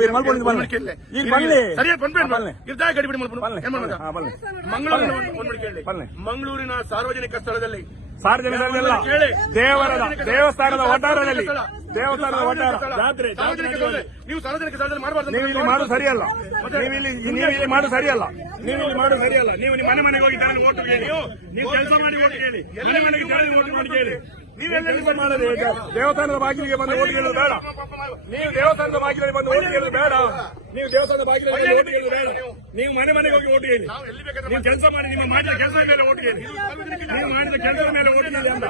ದೇವಸ್ಥಾನದ ಜಾತ್ರೆ ಬನ್ನಿ. ಕೇಳಲೆ. ಈಗ ಬನ್ನಿ. ಸರಿಯಾಗಿ ಬಂದ್ಬೇಡ ಗಡಿಬಿಡಿ? ಮಂಗಳೂರಿನ ಸಾರ್ವಜನಿಕ ಸ್ಥಳದಲ್ಲಿ. ಸಾರ್ವಜನಿಕ- ದೇವಸ್ಥಾನದ ಒಟ್ಟಾರದಲ್ಲಿ ಸ್ಥಳ. ದೇವಸ್ಥಾನದ ಒಟ್ಟಾರ. ಜಾತ್ರೆ ಸಾರ್ವಜನಿಕ ಸ್ಥಳದಲ್ಲಿ. ನೀವು ಸಾರ್ವಜನಿಕ ಸ್ಥಳದಲ್ಲಿ ಮಾಡಬಾರ್ದು ನೀವು ಇಲ್ಲಿ ಮಾಡು ಸರಿಯಲ್ಲ. ನೀವು ಇಲ್ಲಿ ನೀವು ಇಲ್ಲಿ ಮಾಡು ಸರಿಯಲ್ಲ. ನೀವು ಇಲ್ಲಿ ಮಾಡು ಸರಿಯಲ್ಲ. ನೀವು ನಿಮ್ಮ ಮನೆ ಮನೆಗೆ ಹೋಗಿ ತಾನು ಓಟು ಕೇಳಿ. ನೀವು ಕೆಲಸ ಮಾಡಿ ಓಟು ಕೇಳಿ. ಮನೆ ಮನೆಗೆ ತಾನು ಓಟು ಮಾಡಿ ಕೇಳಿ. ನೀವೆಲ್ಲ ಮಾಡದೆ ದೇವಸ್ಥಾನದ ಬಾಗಿಲಿಗೆ ಬಂದು ಓಟು ಕೇಳೋದು ಬೇಡ. ನೀವು ದೇವಸ್ಥಾನದ ಬಾಗಿಲಿಗೆ ಬಂದು ಓಟು ಕೇಳೋದು ಬೇಡ. ನೀವು ಓಟು ಕೇಳೋದು ನೀವು ಮನೆ ಮನೆಗೆ ಹೋಗಿ ಓಟ್ ಕೇಳಿ ನೀವು ಕೆಲಸ ಮಾಡಿ ನಿಮ್ಮ ಮಾಡಿದ ಕೆಲಸದ ಮೇಲೆ ಓಟ್ ಕೇಳಿ ನೀವು ಮಾಡಿದ ಕೆಲಸದ ಮೇಲೆ ಓಟ್ ಕೇಳಿ ಅಂತ.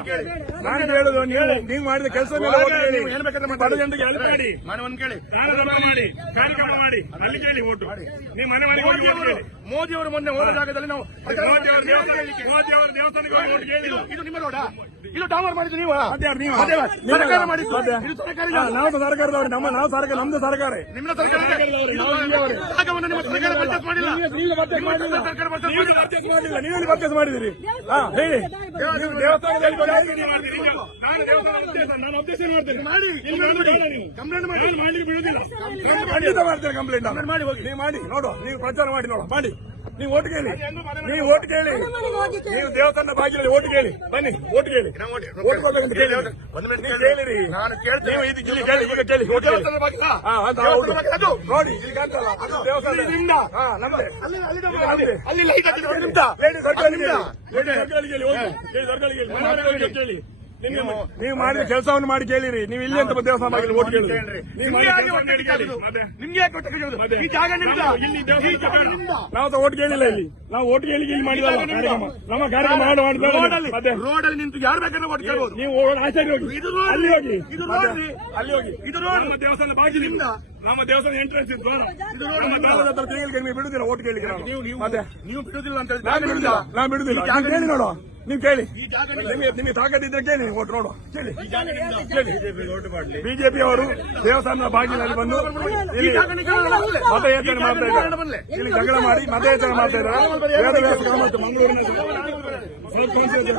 ನಾನು ಹೇಳುದು ನೀವು ನೀವು ಮಾಡಿದ ಕೆಲಸದ ಮೇಲೆ ಓಟ್ ಕೇಳಿ ಏನು ಬೇಕಾದ್ರೆ ಮಾಡಿ. ಬಡ ಜನರಿಗೆ ಹೆಲ್ಪ್ ಮಾಡಿ. ಮನವನ್ನು ಕೇಳಿ. ಕಾರ್ಯಕ್ರಮ ಮಾಡಿ ಕಾರ್ಯಕ್ರಮ ಮಾಡಿ. ಅಲ್ಲಿ ಕೇಳಿ ಓಟು. ನೀವು ಮನೆ ಮನೆಗೆ ಹೋಗಿ ಓಟ್ ಹೇಳಿ. ಮೋದಿ ಅವರು ಮೊನ್ನೆ ಹೋದ ಜಾಗದಲ್ಲಿ ನಾವು ಮೋದಿ ಅವರ ದೇವಸ್ಥಾನ ಮೋದಿ ಅವರ ದೇವಸ್ಥಾನಕ್ಕೆ ಹೋಗಿ ಓಟ್ ಕೇಳಿ ಇದು ನಿಮ್ಮ ರೋಡ? ಇದು ಡಾಮರ್ ಮಾಡಿದ್ದು ನೀವು? ನೀವು? ನೀವು ಸರ್ಕಾರ ಮಾಡಿದ್ದು. ಸರ್ಕಾರ ನಾವು ಸರ್ಕಾರದವರು ನಮ್ಮ ನಾವು ಸರ್ಕಾರ ನಮ್ದು ಸರ್ಕಾರ. ನಿಮ್ಮ ಸರ್ಕಾರ ನಾವು. ಜಾಗವನ್ನು ನಿಮ್ಮ ಸರ್ಕಾರ ಪರ್ಚೇಸ್ ಮಾಡಿಲ್ಲ. ನೀವು ಪರ್ಚೇಸ್ ಮಾಡಿಲ್ಲ. ಸರ್ಕಾರ ಪರ್ಚೇಸ್ ನೀವು ಪರ್ಚೇಸ್ ಮಾಡಿಲ್ಲ. ನೀವೇನು ಪರ್ಚೇಸ್ ಮಾಡಿದಿರಿ ಹಾ ಹೇಳಿ. ದೇವಸ್ಥಾನದಲ್ಲಿ ನಾನು ನಾನು ಮಾಡ್ತೇನೆ. ಮಾಡಿ. ಕಂಪ್ಲೇಂಟ್ ಮಾಡಿ. ನಾನು. ಮಾಡ್ಲಿಕ್ಕೆ ಬಿಡುದಿಲ್ಲ. ಖಂಡಿತ ಮಾಡ್ತೇನೆ ಕಂಪ್ಲೇಂಟ್ ಮಾಡಿ ಹೋಗಿ. ನೀವು ಮಾಡಿ ನೋಡು. ನೀವು ಪ್ರಚಾರ ಮಾಡಿ ನೋಡು. ಮಾಡಿ. ನೀವು ಓಟ್ ಕೇಳಿ. ನೀವು ಓಟ್ ಕೇಳಿ. ನೀವು ದೇವಸ್ಥಾನ ಬಾಗಿಲಲ್ಲಿ ಓಟ್ ಕೇಳಿ. ಬನ್ನಿ ಓಟ್ ಕೇಳಿ. ಓಟ್ ಕೊಡ್ಬೇಕಂತ ಕೇಳಿ ಒಂದು ಮಿನಿಟ್ ಕೇಳಿ. ಕೇಳಿರಿ. ನಾನು ಕೇಳ್ತೀನಿ. ನೀವು ಇದು ಇಲ್ಲಿ ಕೇಳಿ ಈಗ ಕೇಳಿ ಓಟ್ ಬಾಗಿಲ? ಹೌದು. ನೋಡಿ ಇಲ್ಲಿ ಕಾಣ್ತಲ್ಲ ಅದು ದೇವಸ್ಥಾನ ನಿಮ್ದ? ಹಾ ನಮ್ದೆ. ಅಲ್ಲಿ ಅಲ್ಲಿ ಇದು ಅಲ್ಲಿ ಲೈಟ್ ನಿಮ್ದ. ಲೇಡಿ ಸರ್ಕಾರ ಅದು ನಿಮ್ದ? ಲೇಡಿ ಸರ್ಕಾರ ಕೇಳಿ ಹೋಗಿ ಲೇಡಿ ಸರ್ಕಾರ ಕೇಳಿ. ಹೋಗಿ ಕೇಳಿ. ನಿಮ್ಮ ನೀವು ಮಾಡಿದ ಕೆಲಸವನ್ನು ಮಾಡಿ ಕೇಳಿರಿ. ನೀವು ಇಲ್ಲಿ ಅಂತ ದೇವಸ್ಥಾನ ಬಾಗಿಲು ಓಟ್ ಕೇಳಿ ನಿಮ್ಗೆ. ಈ ಜಾಗ ನಿಮ್ದ. ನಾವು ಸಹ ಓಟ್ ಕೇಳಿಲ್ಲ ಇಲ್ಲಿ. ನಾವು ಓಟ್ ಕೇಳಿ ಇಲ್ಲಿ ಮಾಡಿದ ಕಾರ್ಯಕ್ರಮ. ನಮ್ಮ ಕಾರ್ಯಕ್ರಮ ಮಾಡಿ ಮಾಡಿ ರೋಡಲ್ಲಿ ನಿಂತು ಯಾರು ಬೇಕಾದ್ರೆ ಓಟ್ ಕೇಳಬಹುದು ನೀವು ಆಚಾರ್ಯ ಹೋಗಿ. ಇದು ರೋಡ್. ಅಲ್ಲಿ ಹೋಗಿ. ಇದು ಮತ್ತೆ ರೋಡ್. ಅಲ್ಲಿ ಹೋಗಿ. ಇದು ರೋಡ್. ದೇವಸ್ಥಾನ ಬಾಗಿಲು ನಿಮ್ದ? ನಮ್ಮ ದೇವಸ್ಥಾನ ಎಂಟ್ರೆನ್ಸ್ ಇದ್ದು. ಇದು ರೋಡ್. ನೀವು ಬಿಡುದಿಲ್ಲ ಓಟ್ ಕೇಳಿ. ನೀವು. ನೀವು ಬಿಡುದಿಲ್ಲ ಅಂತ ಹೇಳಿ ನಾನು ಬಿಡುದಿಲ್ಲ. ನಾನು ಬಿಡುದಿಲ್ಲ. ಕೇಳಿ ನಿಮ್ದ? ನೀವು ಕೇಳಿ? ನಿಮಗೆ ನಿಮಗೆ ತಾಕತ್ತಿದ್ರೆ ಕೇಳಿ ಓಟ್ ನೋಡು ಕೇಳಿ? ಕೇಳಿ. ಬಿಜೆಪಿ ಅವರು ದೇವಸ್ಥಾನದ ಬಾಗಿಲಲ್ಲಿ ಬಂದು ಇಲ್ಲಿ? ಮತಯಾಚನೆ ಮಾಡ್ತಾ ಇದ್ದಾರೆ. ಇಲ್ಲಿ ಜಗಳ ಮಾಡಿ ಮತಯಾಚನೆ ಮಾಡ್ತಾ ಇದ್ದಾರೆ. ವೇದವ್ಯಾಸ ಕಾಮತ್ ಮಂಗಳೂರಿನ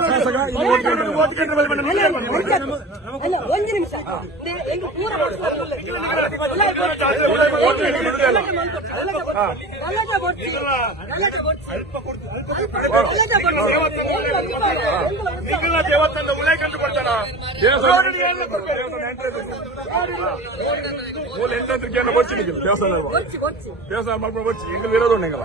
ಶಾಸಕ ಒಂದು ನಿಮಿಷ. ದೇ- ಇದು ಪೂರ ಮಾಡ್ಕೊಳ್ಳಿ. ಇಲ್ಲ, ಓಟ್ ಕೇಳಿ ಬಿಡುದೇ ಇಲ್ಲ. ಗಲಾಟೆ ಬರ್ತಿ. ಗಲಾಟೆ ಬರ್ತಿ. ಗಲಾಟೆ ಬರ್ತಿ. ನಿಖಿಲ ದೇವಸ್ಥಾನದ ಉಳೆ ಕಂಡು ಕೊಡ್ತಾನ ದೇವಸ್ಥಾನ ದೇವಸ್ಥಾನ entrance ಇದೆ. ಮೂಲ ಎಂಟ್ರೆನ್ಸ್ ಗೆ ಬಚ್ಚಿ ನಿಂತಿದೆ ದೇವಸ್ಥಾನ ಬರ್ತಿ, ಬರ್ತಿ. ದೇವಸ್ಥಾನ ಮಾಡ್ಕೊಂಡು ಬಚ್ಚಿ ಹೆಂಗ್ ಇರೋದು ಹೆಂಗಲ್ಲ